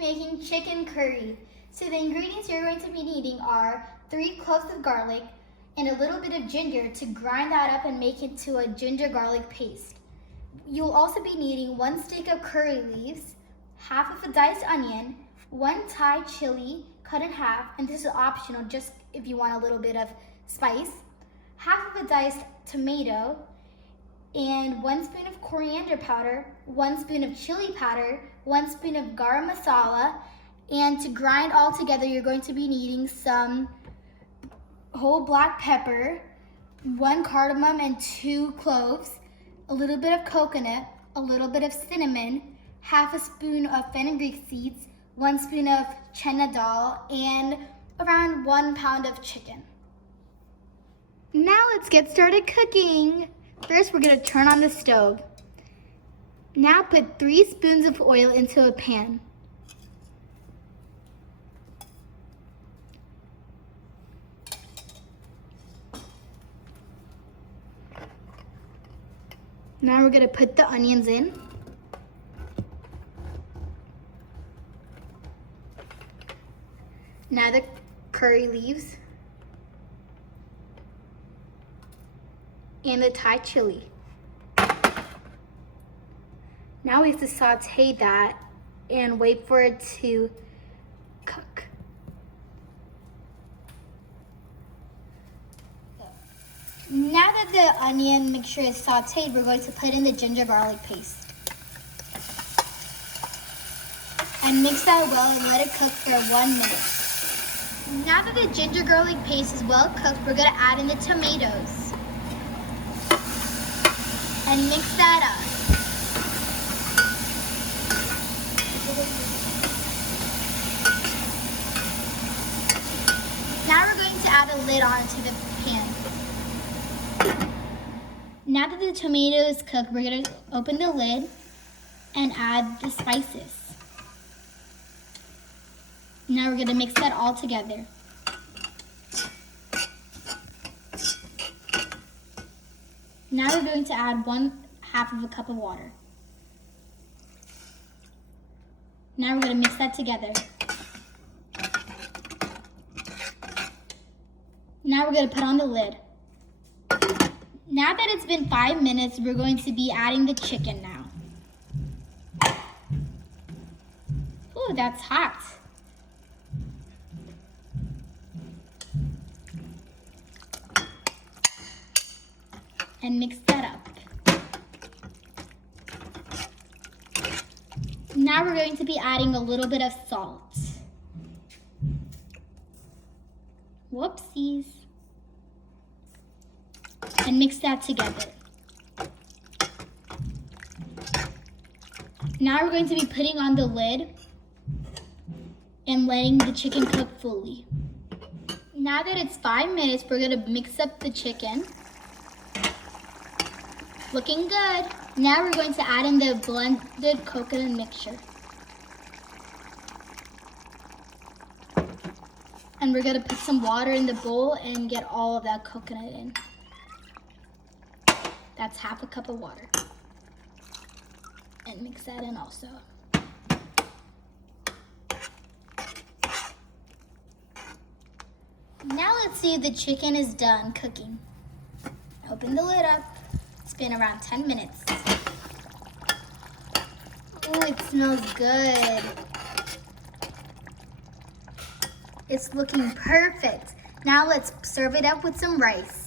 making chicken curry. So the ingredients you're going to be needing are 3 cloves of garlic and a little bit of ginger to grind that up and make it to a ginger garlic paste. You'll also be needing 1 stick of curry leaves, half of a diced onion, 1 Thai chili cut in half, and this is optional just if you want a little bit of spice, half of a diced tomato, and 1 spoon of coriander powder, 1 spoon of chili powder, 1 spoon of garam masala, and to grind all together, you're going to be needing some whole black pepper, 1 cardamom and 2 cloves, a little bit of coconut, a little bit of cinnamon, half a spoon of fennel seeds, 1 spoon of channa dal, and around 1 pound of chicken. Now let's get started cooking. First, we're gonna turn on the stove. Now put 3 spoons of oil into a pan. Now we're gonna put the onions in. Now the curry leaves. And the Thai chili. Now we have to saute that and wait for it to cook. Now that the onion mixture is sauteed, we're going to put in the ginger garlic paste. And mix that well and let it cook for 1 minute. Now that the ginger garlic paste is well cooked, we're gonna add in the tomatoes. And mix that up. Now we're going to add a lid onto the pan. Now that the tomato is cooked, we're going to open the lid and add the spices. Now we're going to mix that all together. Now we're going to add 1/2 of a cup of water. Now we're going to mix that together. Now we're going to put on the lid. Now that it's been 5 minutes, we're going to be adding the chicken now. Ooh, that's hot. And mix that up. Now we're going to be adding a little bit of salt. Whoopsies. And mix that together. Now we're going to be putting on the lid and letting the chicken cook fully. Now that it's 5 minutes, we're going to mix up the chicken. Looking good. Now we're going to add in the blended coconut mixture. And we're going to put some water in the bowl and get all of that coconut in. That's 1/2 cup of water. And mix that in also. Now let's see if the chicken is done cooking. Open the lid up. It's been around 10 minutes. Oh, it smells good. It's looking perfect. Now let's serve it up with some rice.